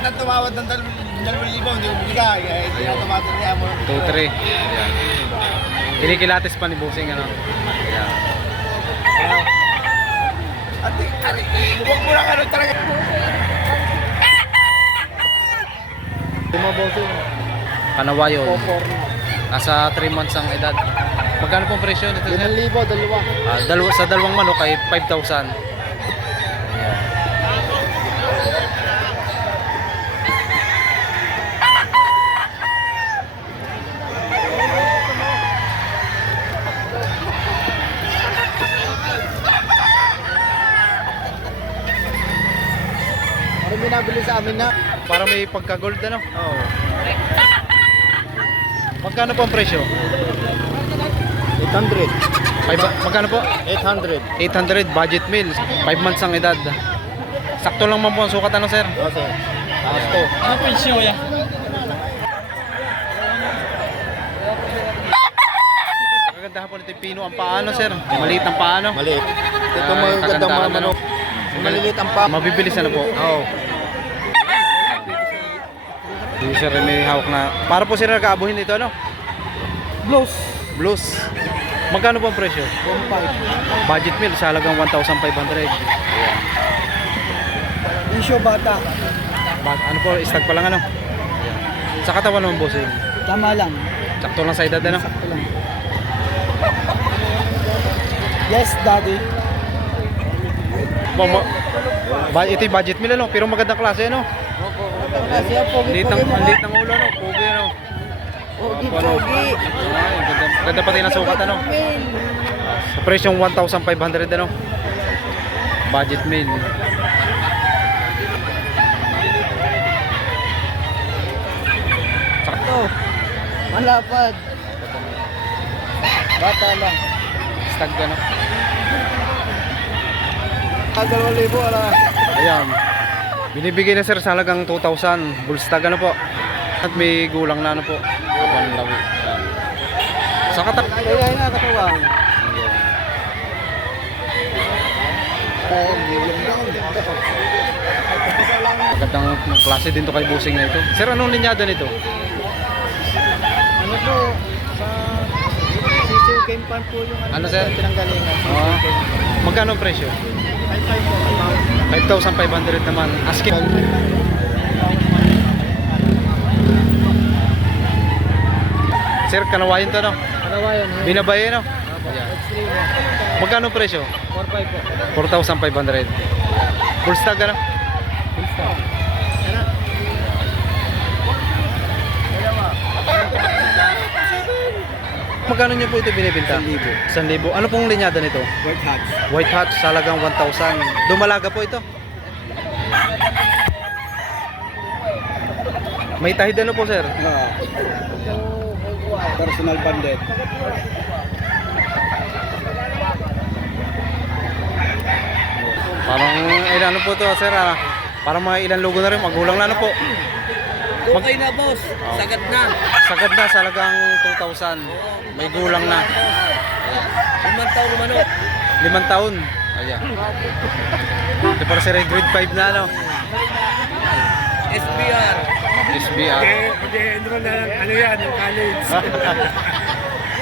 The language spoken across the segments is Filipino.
lahat ng tumawad ng 2,000, hindi ko bigay. Hindi ako tumatod niya mo. 2-3. Ayan. Kinikilatis pa ni Bossing, ano? Ayan. Ate, mukhang mura ka rin talaga. Lima Bossing. Kanawayon. 4-4. Nasa 3 months ang edad. Magkano pong presyo nito, sir? 5,000, dalawa. Sa dalawang manok ay 5,000. Parang binabili sa amin na. Para may pagka-gold, ano? Oo. Magkano po ang presyo? 800. Magkano po? 800. 800 budget meal. 5 months ang edad. Sakto lang man po ang sukat, ano, sir? Oo, sir. Tapos to. Ano presyo yan? Kagandahan po nito yung pino ang paano, sir? Maliit ang paano. Maliit. Ito Ay, mga gandang kagandahan, mga ano? manok. Maliliit ang pa. Mabibilis, ano po? Oo. Hindi, sir, may hawak na. Para po sir nag-aabuhin dito, ano? Blues. Blues. Magkano po ang presyo? 1.5. Budget meal sa halagang 1,500. Isyo bata. Ano po, stag pa lang, ano? Sa katawan naman, boss, Tama lang. sakto lang sa edad, ano? Sakto lang. Yes, daddy. Ito yung budget meal, ano? Pero magandang klase, ano? Kasi ang pogi-pogi mo Ang na. liit ng ulo, ano? Pugi, ano? Pogi-pogi. Ay, ganda pati ng sukat, ano? Sa presyong 1,500, ano? Budget meal. Ito. Malapad. Bata lang. Stag, ano? 2,000 ala. Ayan. Binibigay na sir sa halagang 2,000. Bullstag, ano po? At may gulang na, ano po? Abang lawi. Ayan. Sa katak. Kaya nga katuwang. Magandang klase din to kay Busing na ito. Sir, anong linyada nito? Ano po? Sa Sisiu Game Farm po yung Ano, sir? pinanggalingan. Magkano ang presyo? 5,500 naman. Asking. Sir, kanawayan to, no? Kanawayan. Binabaye, no? Magkano ang presyo? 4.5 po. 4,500. Full stag, ano? Magkano niyo po ito binibenta? 1,000. Ano pong linyada nito? White hats. White hat, salagang 1,000. Dumalaga po ito. May tahid ano po, sir? Personal bandit. Parang ano po to, sir? Parang mga ilang lugo na rin, magulang na ano po. Okay na, boss. Sagad na. Sagad na, salagang 2,000. May gulang na. 5 taon manok. 5 taon. Ayan. Ito para sir, grade 5 na, ano? SBR. SBR. Mag-enroll na lang, ano yan, yung college.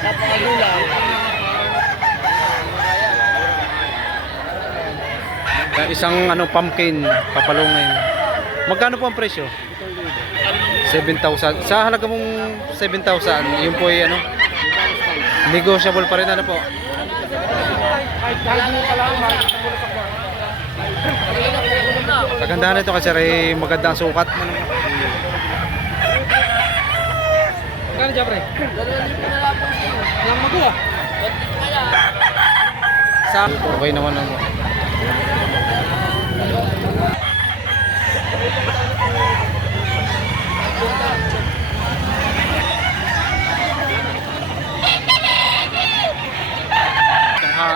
Napakagulang. Isang ano, pumpkin, papalungin. Magkano po ang presyo? 7,000. Sa halaga mong 7,000, yun po ay ano, negotiable pa rin, ano po. Kagandahan nito kasi ay magandang sukat. Magkano dyan, pre? Lang maguha. Sa okay naman ano.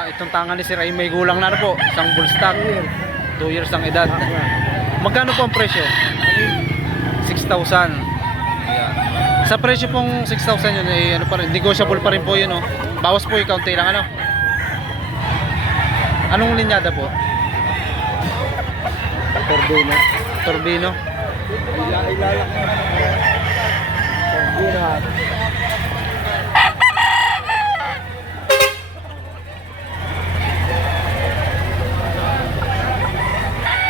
Itong tangan ni Sir ay may gulang na, ano po, isang bull stock, 2 years ang edad. Magkano po ang presyo? 6,000. Ayan. Sa presyo pong 6,000 yun, eh, ano pa rin, negotiable pa rin po yun, oh. Bawas po yung kaunti lang, ano. Anong linyada po? Turbino. Turbino. Ilalak na. Pagbuhat.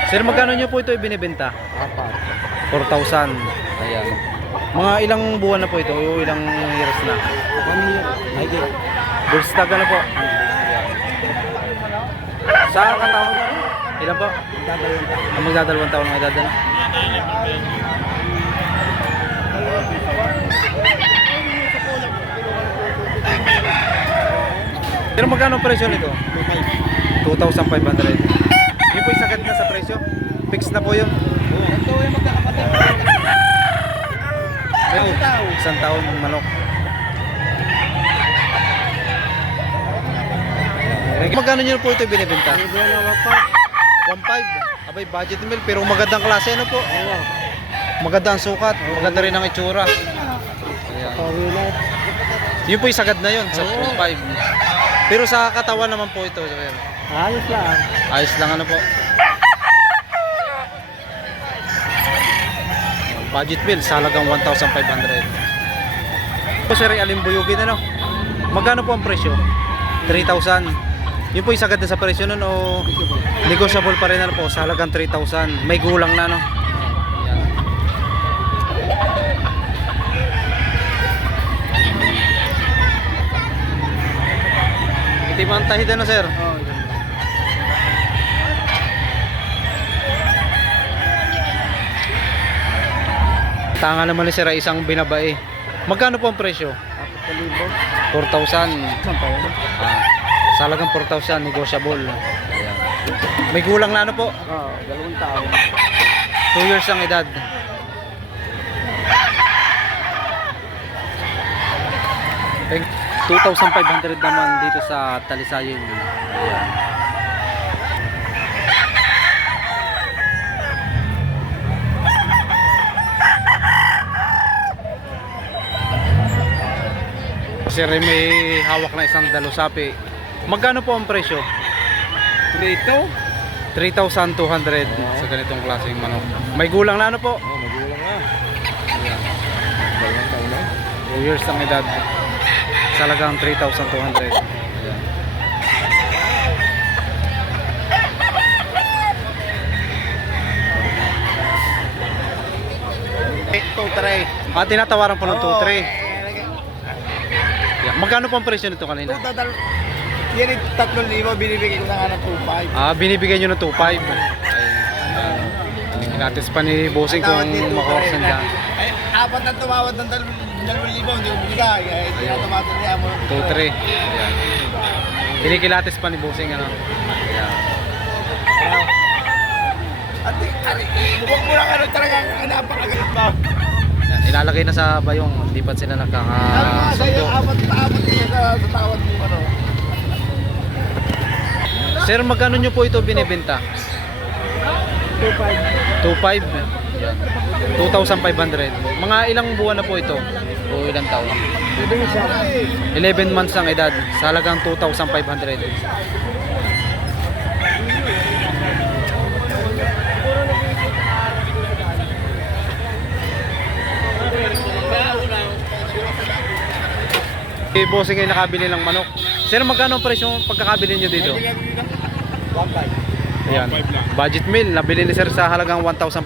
Sir, magkano nyo po ito ibinibenta? Apat. 4,000. Ayan. Mga ilang buwan na po ito? O ilang years na? 1 year. Ay, di. Bull stag ano po? Sa katawag? Ilan po? Dadalawang taon. Ang magdadalawang taon ng edad na? Pero magkano ang presyo nito? 2,500. Yun po yung sagat na sa presyo? Fix na po yun? Ito yung magkakapatid. Isang taon ng manok. Magkano nyo po ito binibenta? Dalawa pa. 1.5. Abay, budget meal pero magandang klase ano po? Maganda ang sukat, maganda rin ang itsura. Ayan. Pawilat. Yun po yung sagad na yun sa Oo. 1.5. Pero sa katawan naman po ito, sir. Ayos lang. Ayos lang ano po. Budget meal sa halagang 1,500. Po sir, alimbuyugin ano? Magkano po ang presyo? 3,000. Yun po yung sagad na sa presyo nun o negotiable pa rin ano po sa halagang 3,000. May gulang na no? Ayan. Itim ang tahid ano sir? Oh, yun. Tanga naman ni sir ay isang binabae. Magkano po ang presyo? 4,000. Isang taon. Sa halagang 4,000 negotiable. Ayan. May gulang na ano po? Oo, 2 taon. 2 years ang edad. Eh, 2,500 naman dito sa Talisayin. Ayan. Sir, may hawak na isang dalusapi. Magkano po ang presyo? Dito? 3,200 sa ganitong klaseng manok. May gulang na ano po? Oh, magulang na. Ayan. 2 taon na. 2 years ang edad. Sa halagang 3,200. Ayan. Tinatawaran po ng 2,300. Ayan. Magkano po ang presyo nito kanina? Yan yung 3,000 binibigay ko na nga ng 2,500. Binibigyan nyo ng 2,500. Ayan. Hinatis pa ni Bossing kung makawasan dyan. Ay, apat na tumawad ng 2,000, hindi ko binigay. Eh, tinatamatan niya mo. 2,300. Ayan. Kinikilatis pa ni Bossing ano. Ayan. At huwag mo lang ano talaga napakagat ba? Ayan. Ilalagay na sa bayong. Hindi pa sila Sa'yo, nakakasundo. apat niya sa tawad mo ano. Sir, magkano nyo po ito binibenta? 2.5. 2,500. Ayan. 2,500. Mga ilang buwan na po ito? O ilang taon? Pwede isa. 11 months ang edad. Sa halagang 2,500. Bossing ay nakabili ng manok. Sir, magkano ang presyo pagkakabili nyo dito? 1.5. Ayan. Budget meal, nabili ni sir sa halagang 1,500.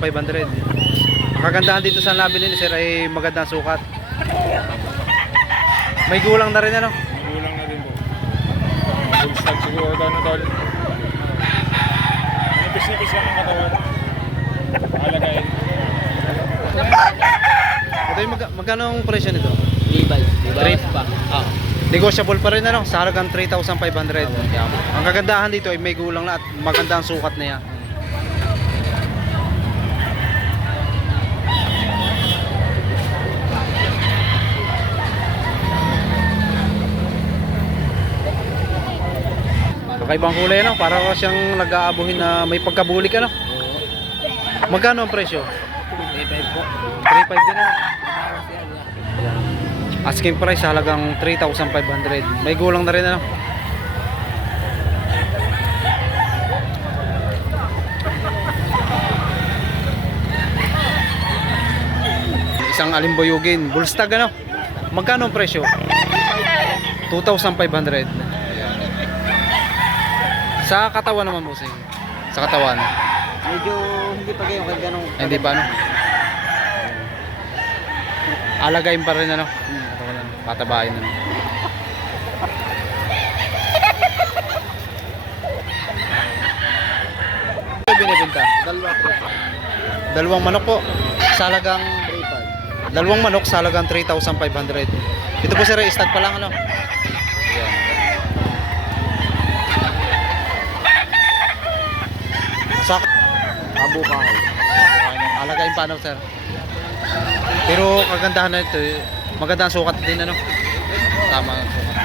Ang kagandahan dito sa nabili ni sir ay magandang sukat. May gulang na rin ano? Magulang na din po. Full siguro daw na tol. Nipis-nipis lang ang katawan. Alagay. Ito yung magkano ang presyo nito? Libay. Trip pa. Negotiable pa rin ano, sa halagang 3,500. Ang kagandahan dito ay may gulang na at maganda ang sukat na yan. Kakaibang kulay ano, para siyang nag-aabuhin na may pagkabulik ano. Magkano ang presyo? 3.5 po. 3,500 din ano. Asking price sa halagang 3,500. May gulang na rin ano. Isang alimboyugin. Bullstag ano? Magkano ang presyo? 2,500. Ayan. Sa katawan naman bossing. Sa katawan. Medyo hindi pa kayo kahit ganong. Hindi pa ano? Alagayin pa rin ano? Katawan ano? Patabain ano? Ito binibenta? Dalawang manok po. Sa halagang dalawang manok sa halagang 3,500. Ito po sir, stag pa lang ano? Ayan. Sa Abukay. alagayin pa ano sir? Pero kagandahan na ito, magandang sukat din ano? Tama ang sukat.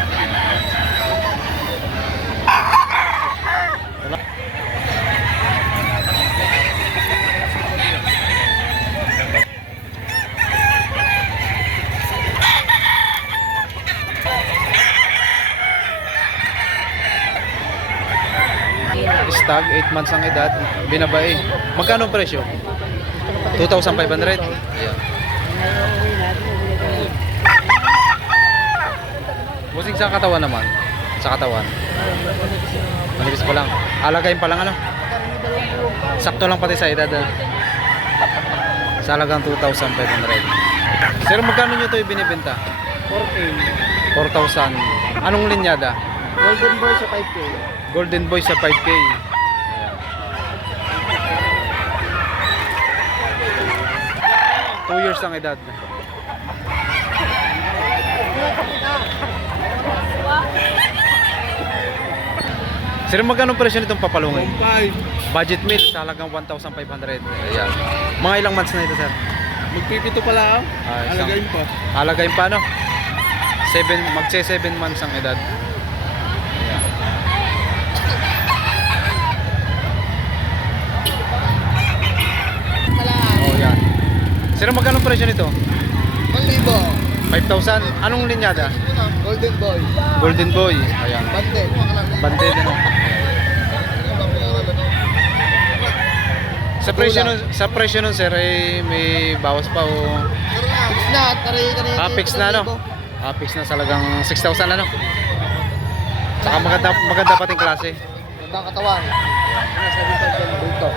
Wala. Stag, 8 months ang edad, binabae. Magkano ang presyo? 2,500? Ayan. Busing sa katawan naman. Sa katawan. Manipis pa lang. Alagayin pa lang ano? Sakto lang pati sa edad. Sa halagang 2,500. Sir, magkano nyo ito ibinibenta? 4K. 4,000. Anong linyada? Golden Boy sa 5K. Golden Boy sa 5K. Ayan. Two years ang edad. Sir, magkano presyo nitong papalungay? 1.5. Budget meal sa halagang 1,500. Ayan. Mga ilang months na ito, sir? Magpipito pala ako. Isang- Alagayin pa. Halagayin pa, no? Magse 7 months ang edad. Ayan. Oh, yan. Sir, magkano presyo nito? 1,000. 5,000. Anong linyada? Golden Boy. Golden Boy. Ayan. Bante. Bante din, no? Sa presyo nun, sir, eh, may bawas pa o... Fix na. Fix na, no? Fix na sa halagang 6,000, ano? Saka maganda pating klase. Gandang katawan. Nasa 7,000 dito.